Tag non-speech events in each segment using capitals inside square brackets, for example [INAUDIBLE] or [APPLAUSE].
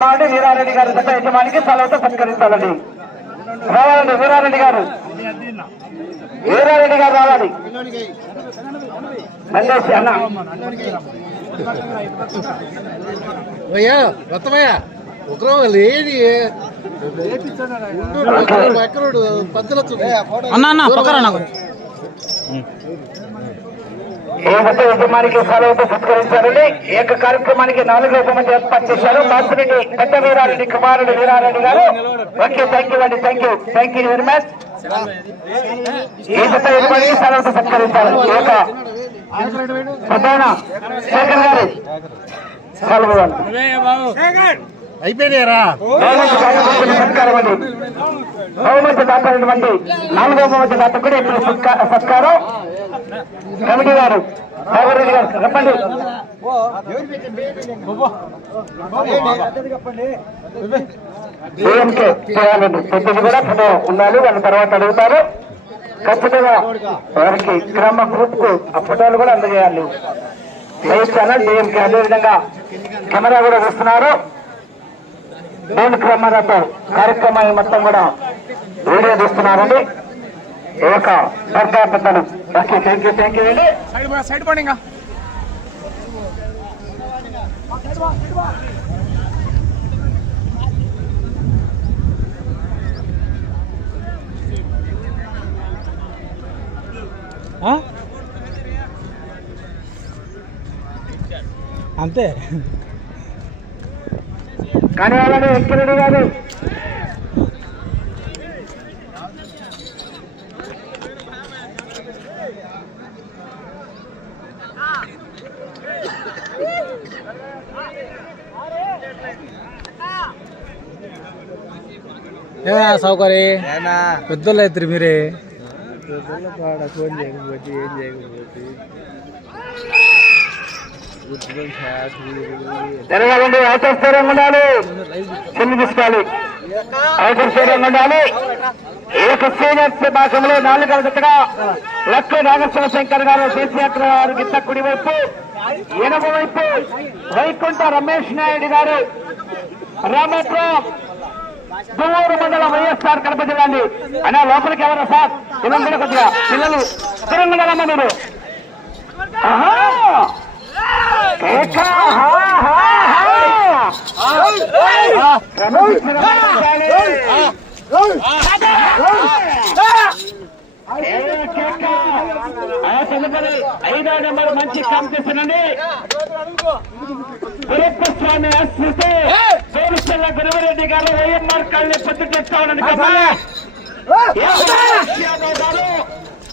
రావాలండి వీరారెడ్డి గారి జత యజమానికి సెలవుతో సత్కరించాలండి రావాలండి వీరారెడ్డి గారు. వీరారెడ్డి గారు రావాలి. అన్న. అయ్యా లేని అన్న అన్న పక్కన నాకు. ఏ జత యజమానికి సెలవుతో సత్కరించాలండి ఈ యొక్క కార్యక్రమానికి నాలుగో మంది ఏర్పాటు చేశారు. మాసిరెడ్డి పెద్ద వీరారెడ్డి కుమారుడు వీరారెడ్డి గారు. ఓకే థ్యాంక్ యూ అండి thank you thank you very much ఈ జత యజమానికి సెలవుతో యొక్క ప్రధాన శేఖర్ గారు. సెలవు. అయిపోయినాయరా? బహుమతి దాతైనటువంటి నాలుగో బహుమతి దాత కూడా ఇప్పుడు సత్కా- సత్కారం. కమిటీ గారు బాబురెడ్డి గారు చెప్పండి. డిఎంకే చేయాలండి పెద్దది కూడా ఫోటో ఉండాలి వాళ్ళ తర్వాత అడుగుతారు. ఖచ్చితంగా వారికి గ్రామ గ్రూప్కు ఆ ఫోటోలు కూడా అందజేయాలి. లైవ్ ఛానల్ డిఎంకే అదేవిధంగా కెమెరా కూడా వస్తున్నారు మూడు క్రమాలతో కార్యక్రమాన్ని మొత్తం కూడా video తీస్తున్నారండి. Okay thank you thank you అండి సైడ్ పడి ఇంకా. అంతే. కానీ వాళ్ళని ఎక్కిరెడ్డి గారు సౌకర్య? పెద్దోళ్ళు అవుతారు మీరే. ఫోన్ చేయకపోతే ఏం చేయకపోతే? జరగాలండి ఆచరిస్తారంగా ఉండాలి. చిన్న తీసుకోవాలి. ఉండాలి. ఏక సీనియర్ భాషలో నాలుగవ జతగా లక్ష్మీ నాగేశ్వర శంకర్ గారు కేసీఆర్ గారు గిట్ట కుడి వైపు ఎనభ వైపు వైకుంఠ రమేష్ నాయుడు గారు. రామేశ్వరం దువ్వూరు మండలం వైఎస్ఆర్ కడప జిల్లా అండి లోపలికి ఎవరు సార్ పిల్లలు కొద్దిగా పిల్లలు తిరంగలమ్మ మీరు ఆహా తదుపరి ఐదో నెంబర్ మంచి కాంపిటీషన్ అండి గురప్ప స్వామి ఆశ్రితే సోమశల్ల గురువరెడ్డి గారు వైఎంఆర్ కాలనీ చెప్తా ఉండండి గారు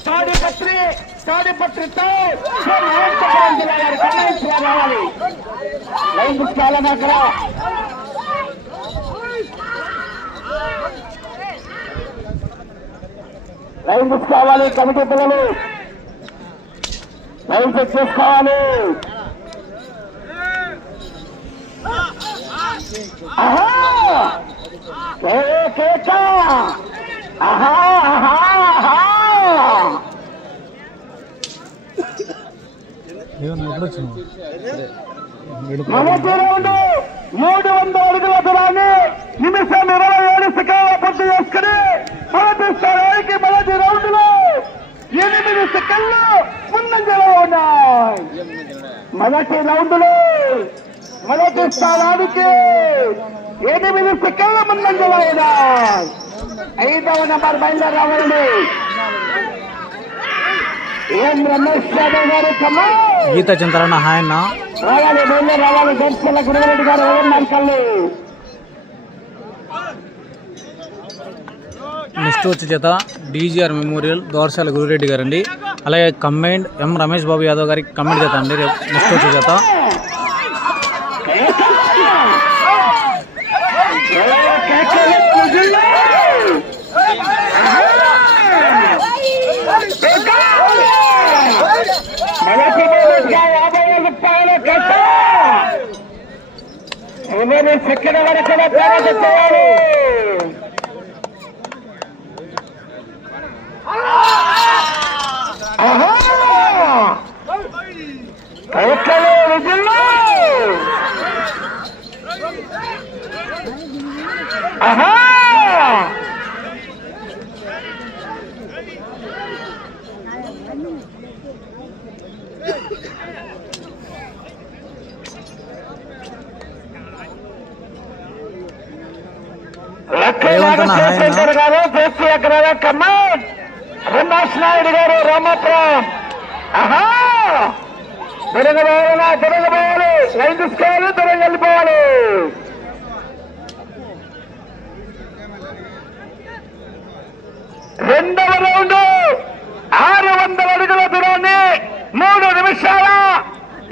తాడిపత్రి తాడిపత్రితో రావాలి లైన్ చాలా అక్కడ లైన్ బుక్ కావాలి కమిటీ పిల్లలు. లైన్ చెక్ చేసుకోవాలి. మొదటి రౌండ్ మూడు వందల అడుగుల దూరాన్ని నిమిషం ఇరవై ఏడు సెకండ్ల పూర్తి చేసుకుని మొదటి స్థానానికి మొదటి రౌండ్లో సెకండ్లు ముందంజలో ఉన్నాయి మొదటి రౌండ్లో మొదటి స్థానానికి ఎనిమిది సెకండ్ల ముందంజలో ఉన్నాయి ఐదవ నెంబర్ బయలుదేరి రావాలండి. ఏం రమేష్ యాదవ్ గారు గీత చింతరన్న హాయ్ అన్న. రావాలి బయలుదేరి రావాలి. దర్శన గురువరెడ్డి గారు ఎవరు కళ్ళు నెక్స్ట్ వచ్చే చేత డీజీఆర్ మెమోరియల్ దోర్శాల గురురెడ్డి గారు అండి అలాగే కమెంట్ ఎం రమేష్ బాబు యాదవ్ గారికి కమెంట్ చేత అండి. రేపు నెక్స్ట్ వచ్చే చేత సెకండ్ వరకు ప్రయాణం చేయాలి ఆహా ఎక్కడ విజుల్లో ఆహా రేవంత్ అన్న, హాయ్ అన్న. శంకర్ గారు జేసీ అగ్రవాల కమాండ్ రమేష్ నాయుడు గారు రామాపురం. ఆహా! తిరగబోవాలా తిరగబోవాలి లైన్ తీసుకోవాలి తిరగ రెండవ రౌండ్. ఆరు వందల అడుగుల దూరాన్ని మూడు నిమిషాల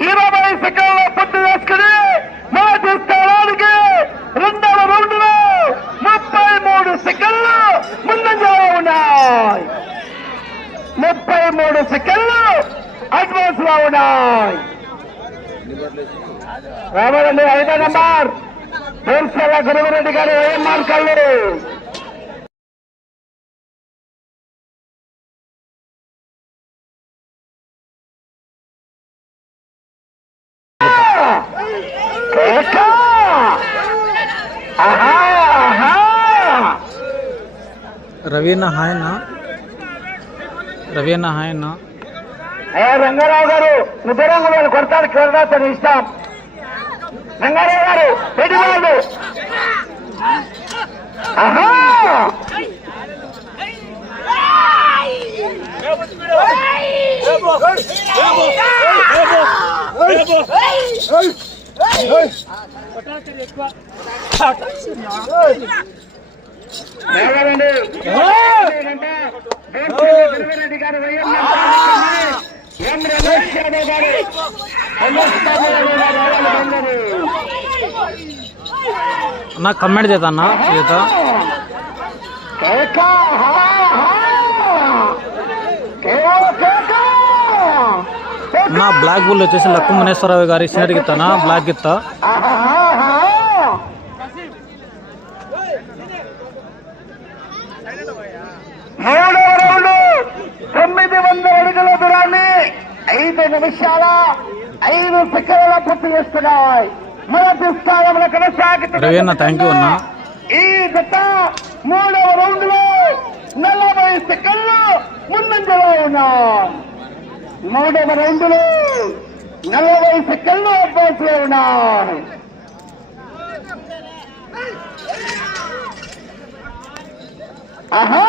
ఇరవై సెకండ్ల పూర్తి చేసుకుని మొదటి స్థానానికి రెండవ రౌండ్లో ముప్పై మూడు సెకండ్లు ముందంజలో ఉన్నాయి. ముప్పై మూడు సెకండ్లు అడ్వాన్స్లో ఉన్నాయి రావాలండి ఐదో నంబర్ పేర్చల గురువురెడ్డి గారు వైఎంఆర్ కళ్ళు కేక! ఆహా, ఆహా! రవి అన్న హాయ్ అన్న. అయ్యా రంగారావు గారు నిద్రంగు వాళ్ళు కొడతాడు కేరళ తన ఇష్టం. రంగారావు గారు పెట్టుకోండి ఆహా! రావాలండి. అన్న కమెంట్ చేద్దా అన్న చేత! అన్న బ్లాక్ బుల్ వచ్చేసి లక్కు మునేశ్వరరావు గారి సీనియర్ గిత్తానా బ్లాక్ గిత్తా ఆహాహా! మూడవ రౌండ్ తొమ్మిది వందల అడుగుల దూరాన్ని ఐదు నిమిషాల సెకండ్ల పూర్తి చేస్తున్నాయి. మొదటి స్థానంలో కొనసాగుతున్న థ్యాంక్ యూ అన్న. ఈ జత మూడవ రౌండ్లో నలభై సెకండ్లు ముందంజలో ఉన్నాయి మూడవ రౌండ్లో నలభై సెకండ్లు అడ్వాన్స్లో ఆహా!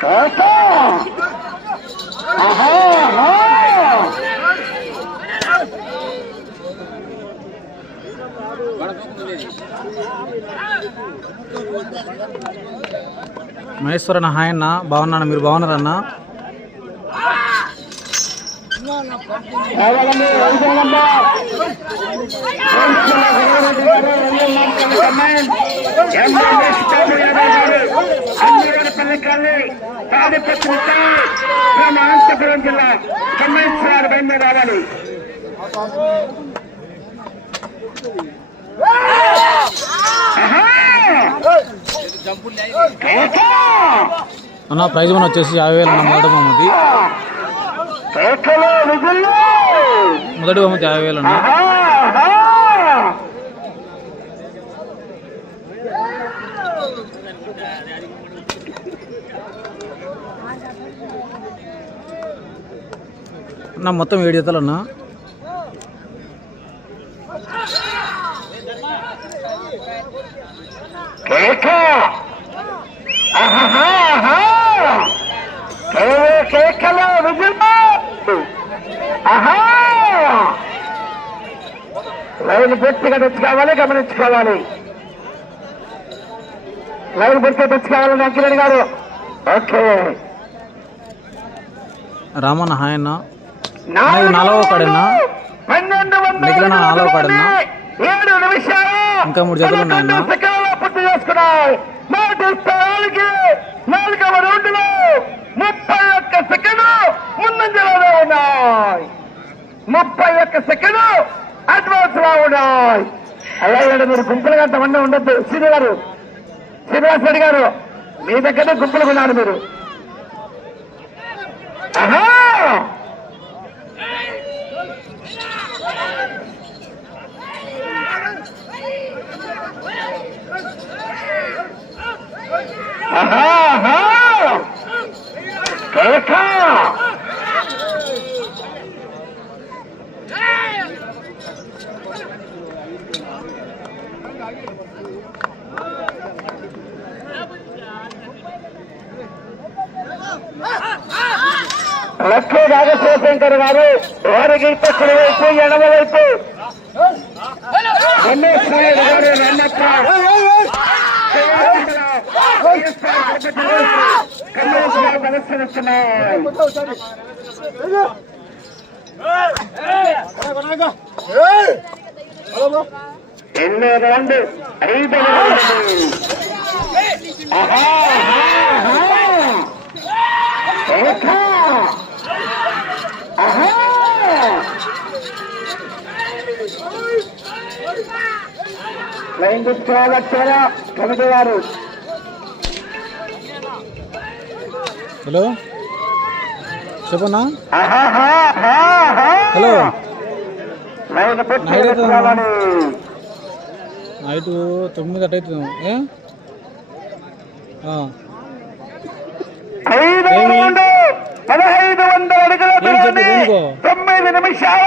కోట ఆహా! ఆహా! మహేశ్వర్ అన్న హాయ్ అన్న. బాగున్నాను మీరు బాగున్నారన్న కావాలండి ఐదు నంబర్ రెడ్డి గారు అన్న ప్రైజ్ మన వచ్చేసి యాభై వేలు అన్న మొదటి బహుమతి. మొదటి బహుమతి యాభై వేలు అన్న. అన్న మొత్తం ఏడు జతలు అన్నా. కేక కేకలు ఆహా! లైన్ పూర్తిగా తెచ్చుకోవాలి గమనించుకోవాలి. లైన్ పూర్తిగా తెచ్చుకోవాలని అంకిరెడ్డి గారు. ఓకే. రామన్న హాయ్ అన్న. ఇది నాలుగవ కాడేనా? పన్నెండు వందల మిగిలిన నిమిషాలు. ఇంకా మూడు జతలు ఉన్నాయన్నా? పన్నెండు సెకండ్లు పూర్తి చేసుకున్నాయి. మొదటి స్థాయికి నాలుగవ రౌండ్లో ముప్పై ఒక్క సెకండ్ ముందంజలో ఉన్నాయి. ముప్పై ఒక్క సెకండ్ అడ్వాన్స్లో ఉన్నాయి అలాగే మీరు గుంపులుగా అంతమంది ఉండొద్దు. శ్రీ గారు శ్రీనివాస్ రెడ్డి గారు మీ దగ్గర గుంపులుగా ఉన్నారు మీరు. ఆహా! ఆహా, లక్ష్మీ రాజశేఖర్ గారు వారికి కుడి వైపు వైపు రమేష్ నాయుడు గారు రన్నప్ప కన్నులు ప్రదర్శనిస్తున్నాయి ఎన్నో రౌండ్ ఐదవ రౌండ్. ఆహా ఆహా, ఆహా. ఏకా. ఆహా. లైన్ తీసుకోవాలి కమిటీ గారు హలో? ఆహాహా. హలో? నైట్ తొమ్మిది అటు అవుతుంది పదహైదు వందల అడుగుల? తొమ్మిది నిమిషాల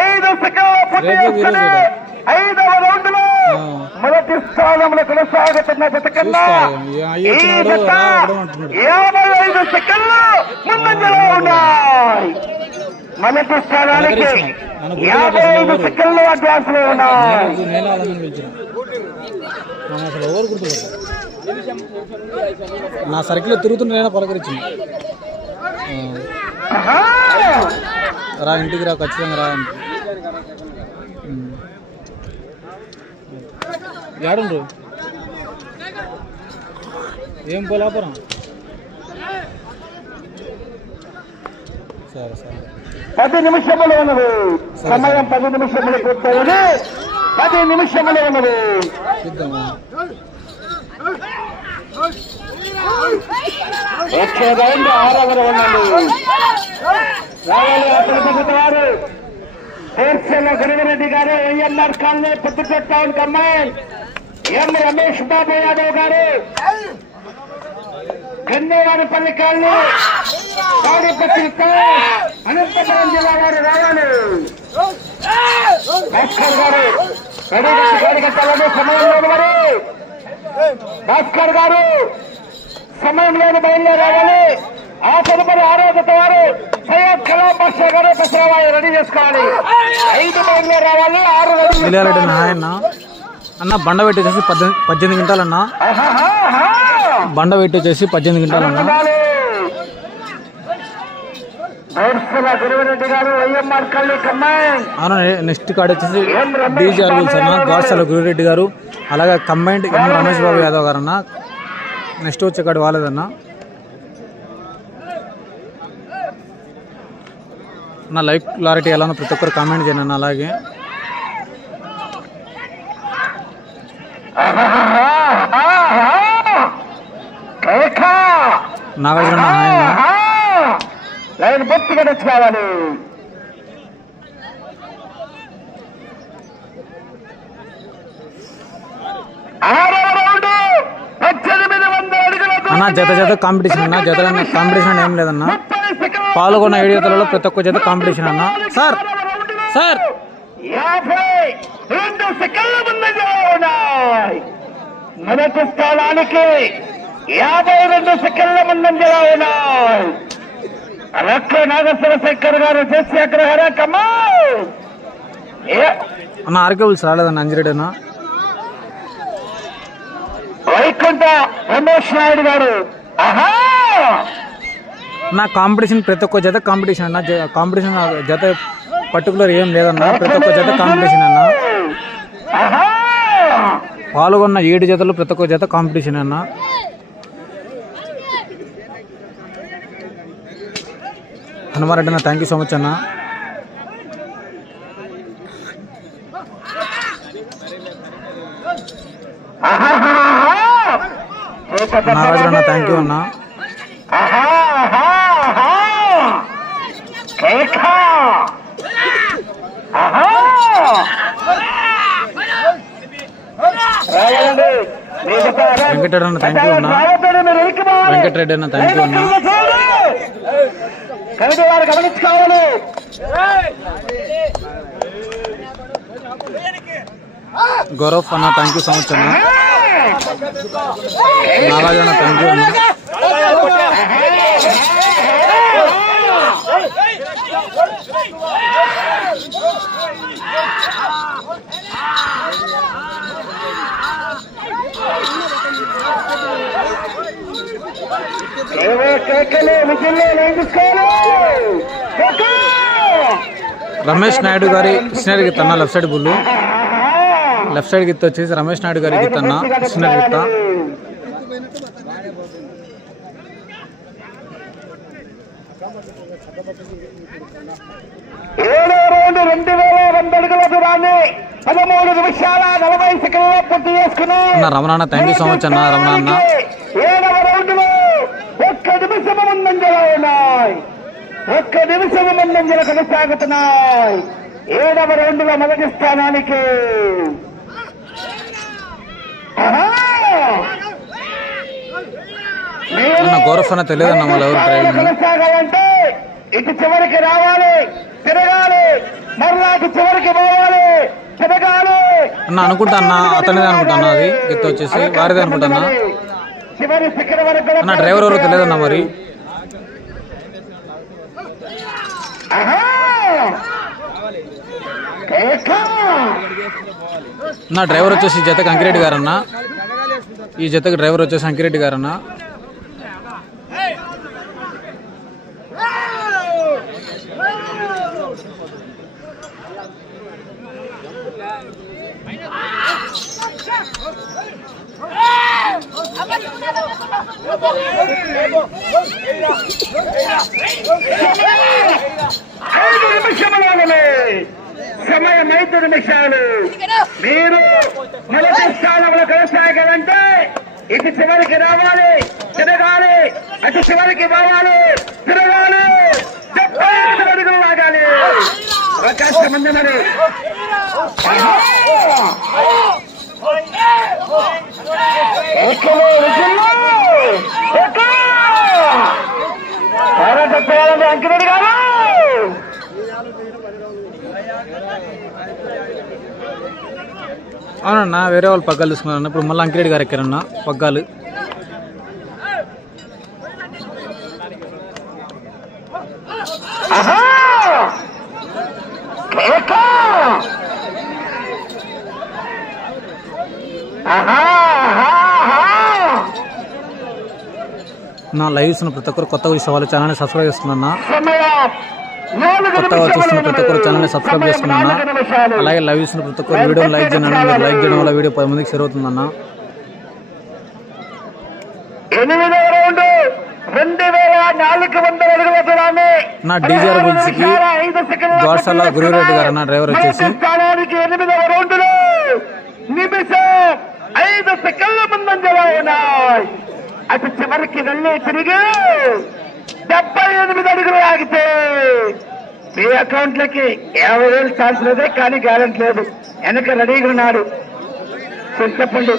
ఐదు సెకండ్ల ఐదవ రౌండ్లో. మొదటి స్థానంలో కొనసాగుతున్న జత కన్నా. ఈ జత. యాభై ఐదు సెకండ్లు ముందంజలో ఉన్నాయి. మొదటి స్థానానికి యాభై ఐదు? సెకండ్లు అడ్వాన్స్లో ఉన్నాయి అసలు ఎవరు నా సర్కిల్ తిరుగుతుంటే నేను పలకరించింది. రా ఇంటికి రా ఖచ్చితంగా రా. ఏడుండ్రు ఏం పోలాపురం సరే సరే. పది నిమిషములు ఉన్నది. సమయం పది నిమిషములు పూర్తయింది. పది నిమిషములు ఉన్నది. చూద్దామా ఆరవరు ఉన్నది. రావాలి అతని వారు కోర్సెల గురువరెడ్డి గారు ఏఎన్ఆర్ కాలనీ పొద్దుటూరు టౌన్ కమ్మాయి. ఎం రమేష్ బాబు యాదవ్ గారు. గన్నేవారిపల్లి కాలనీ తాడిపత్రి అనంతపురం జిల్లా వారు రావాలి భాస్కర్ గారు రెడీ కార్యకర్తలను సమయం లేదు మరి. భాస్కర్ గారు సమయం లేదు బయలుదేరాలి ఆ తదుపరి ఆరోగ్యత వారు సయ్యద్ కలాం బాషా గారు దసరావాయి రెడీ చేసుకోవాలి. ఐదు బయలుదేరి రావాలి ఆరు అన్న బండ పెట్టి వచ్చేసి పద్దెనిమిది ఆహాహాహా. బండ పెట్టి వచ్చేసి పద్దెనిమిది క్వింటాలన్న అన్న. బైర్సల నెక్స్ట్ కార్డ్ వచ్చేసి డీజీ అరవిల్స్ అన్న గాడ్సల గురిరెడ్డి గారు అలాగే కంబైండ్ ఎం రమేష్ బాబు యాదవ్ గారు అన్న నెక్స్ట్ వచ్చే కార్డు వాళ్ళదన్న. నా లైఫ్ క్లారిటీ ఎలానో ప్రతి ఒక్కరు కామెంట్ చేయండి అన్న అలాగే. [LAUGHS] [LAUGHS] నాగార్జున. లైన్ వందల అడుగుల అన్న జత జత కాంపిటీషన్ అన్న జత కాంపిటీషన్ ఏం లేదన్న. పాల్గొన్న ఏడియోతలలో ప్రతి ఒక్క జత కాంపిటీషన్ అన్న. Sir sir! మొదటి స్థానానికి యాభై రెండు సెకండ్ల ముందంజలో ఉన్నాయి రక్ల నాగేశ్వర శంకర్ గారు చేసి అగ్రహార కమ్మా అన్న ఆర్కేబుల్స్ రాలేదన్న అంజిరెడ్డి అన్న వైకుంఠ రమేష్ నాయుడు గారు. ఆహా! నా కాంపిటీషన్ ప్రతి ఒక్క జత కాంపిటీషన్ అన్న కాంపిటీషన్ జత పర్టికులర్ ఏం లేదన్న ప్రతి ఒక్క జత కాంపిటీషన్ అన్న. పాల్గొన్న ఏడు జతలు ప్రతి ఒక్క జత కాంపిటీషన్ అన్న. హనుమారెడ్డి అన్న థ్యాంక్ యూ సో మచ్ అన్న నాగార్జున అన్న. థ్యాంక్ యూ అన్న. వెంకటరెడ్డి అన్న. థ్యాంక్ యూ అన్న. వెంకటరెడ్డి అన్న థ్యాంక్ యూ అన్న. కమిటీ వారు గమనించుకోవాలి. గౌరవ్ అన్న థ్యాంక్ యూ సో మచ్ అన్న. నారాజు అన్న థ్యాంక్ యూ అన్న కేకలు విజిల్లు లైన్ తీసుకోవాలి కేక! రమేష్ నాయుడు గారి కృష్ణారి గిత్త అన్న left side bull. Left side గిత్త వచ్చేసి రమేష్ నాయుడు గారి గిత్త అన్న గిత్త. ఏడో రౌండ్ రెండు వేల వంద అడుగుల దూరాన్ని పదమూడు నిమిషాల నలభై సెకండ్లో పూర్తి చేసుకున్నాం. Ramana thank you so much అన్న రమణ అన్న ఏడవ రౌండ్లో ఒక్క నిమిషం ముందంజలో ఉన్నాయి ఒక్క నిమిషం ముందంజలు కొనసాగుతున్నాయి. ఏడవ రౌండ్లో మొదటి స్థానానికి. ఆహా! అన్న గౌరవ్ అన్న తెలియదన్న వాళ్ళు ఎవరు డ్రైవింగ్ కొనసాగాలంటే ఇటు చివరికి రావాలి తిరగాలి మరలా అటు చివరికి పోవాలి తిరగాలి. అన్న అనుకుంటా అన్న అతనిదే అనుకుంటా అన్న అది గిత్త వచ్చేసి వారిదే అనుకుంటా అన్న. చివరి శిఖరం వరకు అన్న డ్రైవర్ ఎవరో తెలియదన్న మరి ఆహా! కేక! నా డ్రైవర్ వచ్చేసి జత జతకి అంకిరెడ్డి గారన్నా. ఈ జతకు డ్రైవర్ వచ్చేసి అంకిరెడ్డి గారన్నా. ఐదు నిమిషములనే సమయం ఐదు నిమిషాలు. మీరు మొదటి స్థానంలో కొనసాగాలంటే ఇటు చివరికి రావాలి తిరగాలి అటు చివరికి పోవాలి తిరగాలి డెబ్బై ఐదు అడుగులు లాగాలి. అవకాశం ఉంది మరి. ఎక్కడో అంకిరెడ్డి గారు అవునన్నా వేరే వాళ్ళు పగ్గాలు తీసుకున్నారన్న. ఇప్పుడు మళ్ళీ అంకిరెడ్డి గారు ఎక్కారన్న పగ్గాలు. ఆహా! కేక! ఆహా! ఆహా! ఆహా! నా లైవ్స్ ఉన్న ప్రతి ఒక్కరు కొత్తగా చూసే వాళ్ళు ఛానల్ని సబ్స్క్రైబ్ చేసుకున్నా నాలుగు కొత్తగా చూస్తున్న ప్రతి ఒక్కరు ఛానల్ని సబ్స్క్రైబ్ చేసుకున్నా నిమిషాలు. అలాగే లైవ్ చూస్తున్న ప్రతి ఒక్కరు వీడియో లైక్ చేయండి. మీరు లైక్ చేయడం వల్ల వీడియో పది మందికి షేర్ అవుతుందన్న? నా డీజర్ బుల్స్కి ఐదు సెకండ్ల దోర్సల గురురెడ్డి గారు అన్న డ్రైవర్ వచ్చేసి. నిమిషం. ఐదు సెకండ్ల ముందంజలో ఉన్నాయి. అటు చివరికి వెళ్ళి తిరిగి డెబ్బై ఎనిమిది అడుగులు ఆగితే మీ అకౌంట్లకి యాభై వేలు ఛాన్స్ లేదే కానీ గ్యారెంటీ లేదు. వెనక రెడీగా ఉన్నాడు. చెప్పండి.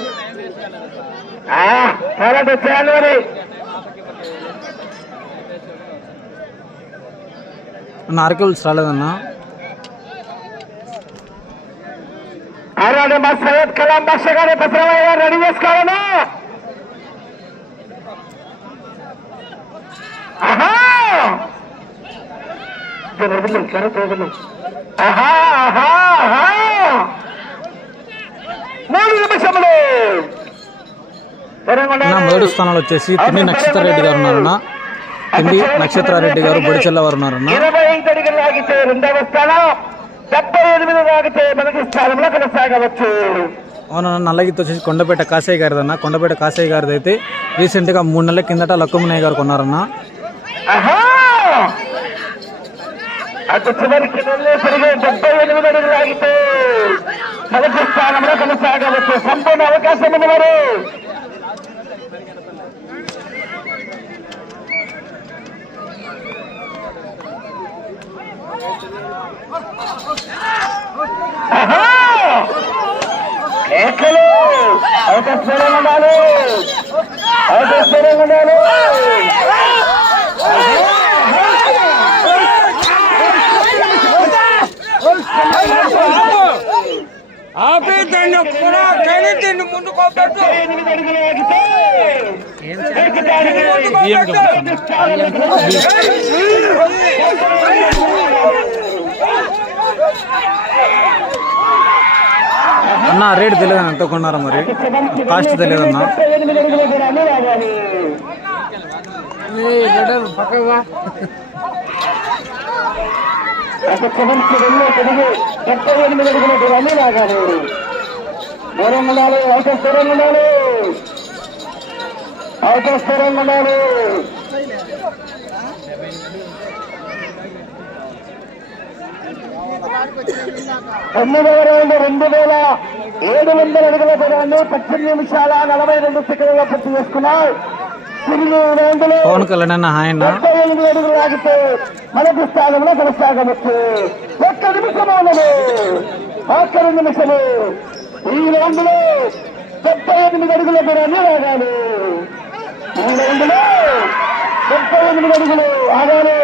ఆ, పోరాటం చేయాలి మరి. నార్కెల్స్ రాలేదన్నా. ఆరాడు మా సయ్యద్ కలాం బాషా గారి భద్రమయ్య గారు రెడీ చేసుకోవాలన్నా ఆహా జర వదిలు, జర వదిలు. ఆహా ఆహా ఆహా మూడు నిమిషములు తెలంగాణ నా మొదటి స్థానంలో వచ్చేసి తిండి నక్షత్రారెడ్డి గారు ఉన్నారన్న. తిండి నక్షత్రారెడ్డి గారు బొడిచెల్ల వారు ఉన్నారన్న. ఇరవై ఐదు అడుగులు ఆగితే రెండవ స్థానం. డెబ్బై ఎనిమిది ఆగితే మొదటి స్థానంలో కొనసాగవచ్చు. అవును నల్లగిత్త వచ్చేసి కొండపేట కాసయ్య గారిది అన్న కొండపేట కాసయ్య గారిది అయితే రీసెంట్గా మూడు నెలల కిందట లక్కమునయ్య గారు కొన్నారన్న! అటు చివరికి డెబ్బై ఎనిమిది అడుగులు మొదటి స్థానంలో కొనసాగవచ్చు. సంపూర్ణ అవకాశం ఉంది ఎక్కలు అవకాశం ఉండాలి అవకాశం ఉండాలి దాన్ని కూడా కానీ దీన్ని పెట్టు అన్న రేట్ తెలియదు ఎంత కొన్నారా మరి కాస్ట్ తెలియదు అన్న ఎనిమిది అడుగులు కూడా అన్ని రాగాలి పక్కగా ఒక సెవెన్ సెవెన్లో తిరిగి డెబ్బై ఎనిమిది అడుగుల దూరాన్ని లాగాలి దూరం ఉండాలి అవకాశం దూరం ఉండాలి అవకాశం దూరం ఉండాలి తొమ్మిదవ రౌండ్ రెండు వేల ఏడు వందల అడుగుల దూరాన్ని పద్దెనిమిది నిమిషాల నలభై రెండు సెకండ్లో పూర్తి చేసుకున్నాయి. తిరిగి రౌండ్లో పవన్ కళ్యాణ్ అన్న హాయ్ అన్న. ముప్పై ఎనిమిది అడుగులు ఆగితే మనకు స్థానంలో కొనసాగవచ్చు ఒక్క నిమిషము ఉన్నది ఒక్క రెండు నిమిషము ఈ రౌండ్లో ముప్పై ఎనిమిది అడుగుల ఆగాలి. ఈ రౌండ్లో ముప్పై ఎనిమిది అడుగులు ఆగాలి.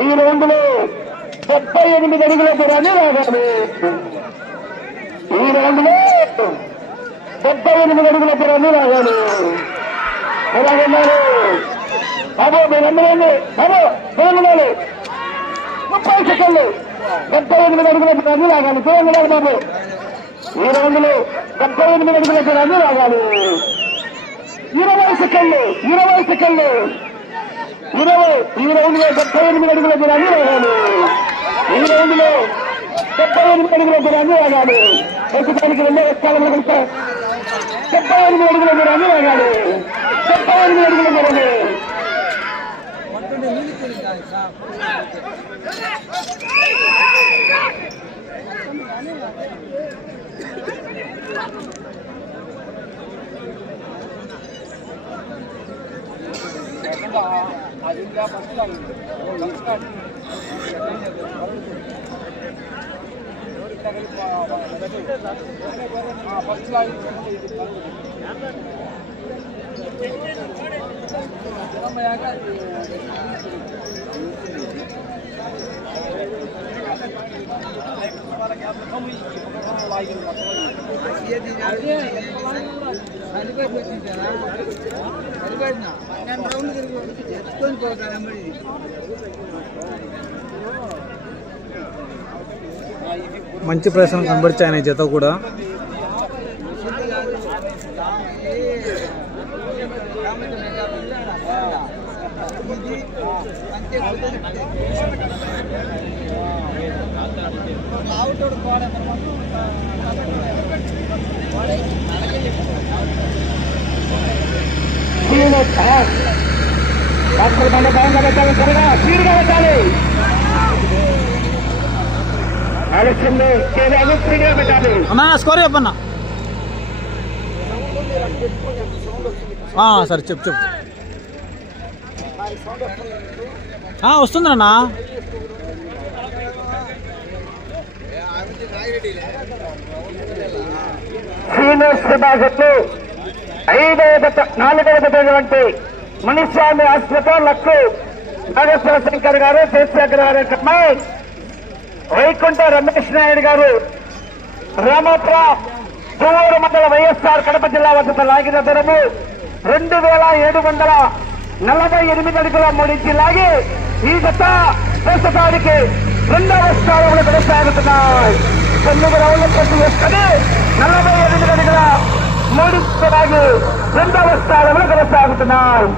ఈ రౌండ్లో ముప్పై ఎనిమిది అడుగుల దూరాన్ని ఆగాలి ఈ రౌండ్లో డెబ్బై ఎనిమిది అడుగుల దూరాన్ని ఆగాలి ఎలాగన్నారు బాబు మీరు అందరండి బాబు దూరంగా ముప్పై సెకండ్లు డెబ్బై ఎనిమిది అడుగుల దూరాన్ని లాగాలి దూరంగా బాబు. ఈ రౌండ్లో డెబ్బై ఎనిమిది అడుగుల దూరాన్ని లాగాలి ఇరవై సెకండ్లు ఇరవై సెకండ్లు. ఇరవై ఈ రౌండ్లో డెబ్బై ఎనిమిది అడుగుల దూరాన్ని లాగాలి ఈ రౌండ్లో డెబ్బై ఎనిమిది అడుగుల దూరాన్ని లాగాలి ప్రస్తుతానికి రెండో స్థానంలో కలిపారు డెబ్బై ఎనిమిది అడుగుల దూరాన్ని లాగాలి డెబ్బై ఎనిమిది అడుగుల దూరాన్ని సరిపోయిందా నేను రౌండ్ తిరిగి ఎత్తుకొని పోతాను మరి మంచి ప్రశ్న కనబడిచాయి ఆయన జత కూడా. డాక్టర్ బండ భయంగా పెట్టాలి సరిగా తీరుగా పెట్టాలి స్కోర్ చెప్పన్న. సరే చెప్పు చెప్పు. ఆ, వస్తుందన్నా సీనియర్స్ విభాగంలో ఐదవ జత నాలుగవ జతటువంటి మునిస్వామి లక్కు నాగేశ్వర శంకర్ గారు శేషశేఖర్ గారు వైకుంఠ రమేష్ నాయుడు గారు రామపుర దువ్వూరు మండల వైఎస్ఆర్ కడప జిల్లా వద్ద లాగిన ధరము రెండు వేల ఏడు వందల నలభై ఎనిమిది అడుగుల మూడించి లాగి ఈ జత ప్రస్తుతానికి రెండవ స్థానంలో కొనసాగుతున్నాయి. తొమ్మిది రౌండ్ల పూర్తి చేసుకుని నలభై ఎనిమిది అడుగుల మూడించి లాగి రెండవ స్థానంలో కొనసాగుతున్నాయి.